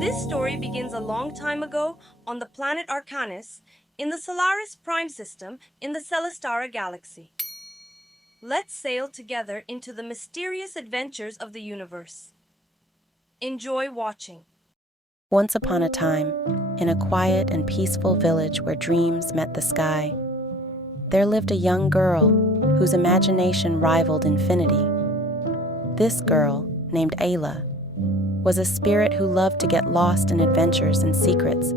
This story begins a long time ago on the planet Arcanus in the Solaris Prime system in the Celestara galaxy. Let's sail together into the mysterious adventures of the universe. Enjoy watching. Once upon a time, in a quiet and peaceful village where dreams met the sky, there lived a young girl whose imagination rivaled infinity. This girl, named Ayla, was a spirit who loved to get lost in adventures and secrets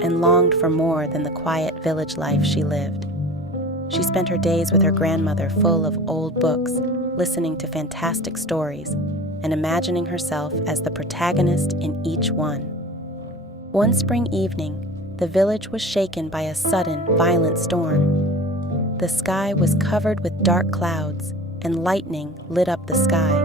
and longed for more than the quiet village life she lived. She spent her days with her grandmother full of old books, listening to fantastic stories, and imagining herself as the protagonist in each one. One spring evening, the village was shaken by a sudden, violent storm. The sky was covered with dark clouds, and lightning lit up the sky.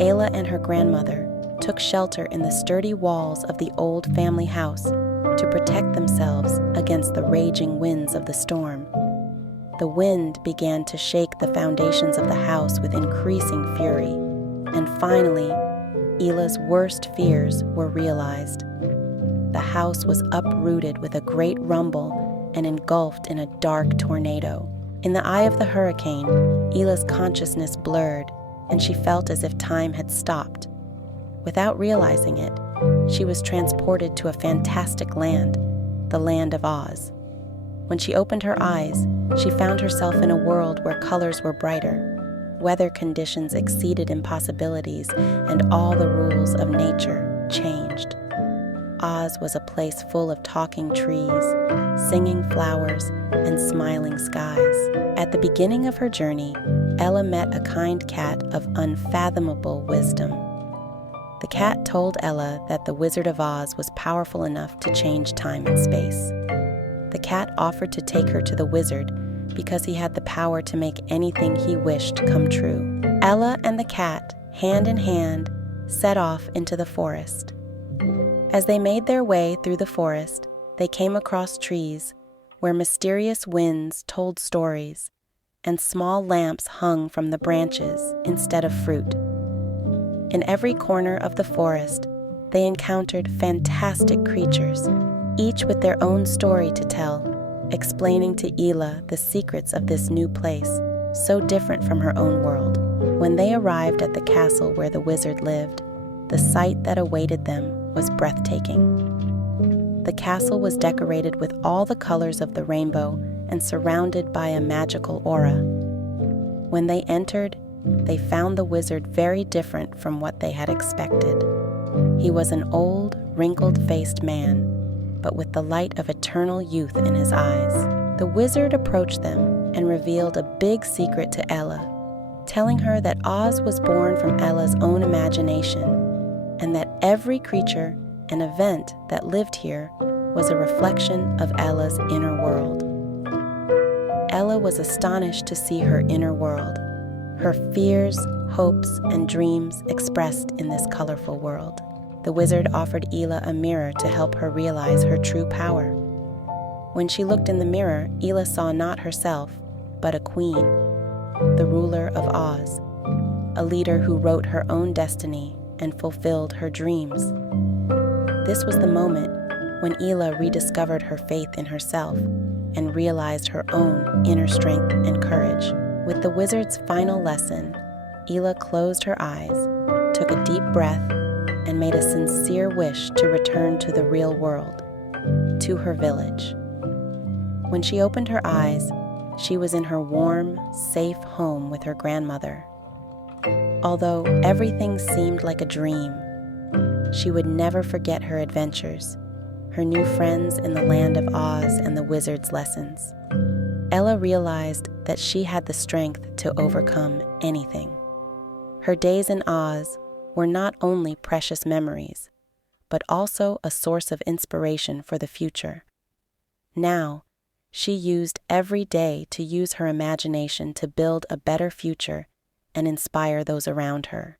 Ayla and her grandmother took shelter in the sturdy walls of the old family house to protect themselves against the raging winds of the storm. The wind began to shake the foundations of the house with increasing fury, and finally, Ayla's worst fears were realized. The house was uprooted with a great rumble and engulfed in a dark tornado. In the eye of the hurricane, Ayla's consciousness blurred, and she felt as if time had stopped. Without realizing it, she was transported to a fantastic land, the land of Oz. When she opened her eyes, she found herself in a world where colors were brighter, weather conditions exceeded impossibilities, and all the rules of nature changed. Oz was a place full of talking trees, singing flowers, and smiling skies. At the beginning of her journey, Ella met a kind cat of unfathomable wisdom. The cat told Ella that the Wizard of Oz was powerful enough to change time and space. The cat offered to take her to the wizard because he had the power to make anything he wished come true. Ella and the cat, hand in hand, set off into the forest. As they made their way through the forest, they came across trees where mysterious winds told stories, and small lamps hung from the branches instead of fruit. In every corner of the forest, they encountered fantastic creatures, each with their own story to tell, explaining to Ayla the secrets of this new place, so different from her own world. When they arrived at the castle where the wizard lived, the sight that awaited them was breathtaking. The castle was decorated with all the colors of the rainbow and surrounded by a magical aura. When they entered, they found the wizard very different from what they had expected. He was an old, wrinkled-faced man, but with the light of eternal youth in his eyes. The wizard approached them and revealed a big secret to Ella, telling her that Oz was born from Ella's own imagination, and that every creature and event that lived here was a reflection of Ella's inner world. Ella was astonished to see her inner world, her fears, hopes, and dreams expressed in this colorful world. The wizard offered Ayla a mirror to help her realize her true power. When she looked in the mirror, Ayla saw not herself, but a queen, the ruler of Oz, a leader who wrote her own destiny and fulfilled her dreams. This was the moment when Ayla rediscovered her faith in herself and realized her own inner strength and courage. With the wizard's final lesson, Ayla closed her eyes, took a deep breath, and made a sincere wish to return to the real world, to her village. When she opened her eyes, she was in her warm, safe home with her grandmother. Although everything seemed like a dream, she would never forget her adventures, her new friends in the land of Oz, and the wizard's lessons. Ella realized that she had the strength to overcome anything. Her days in Oz were not only precious memories, but also a source of inspiration for the future. Now, she used every day to use her imagination to build a better future and inspire those around her.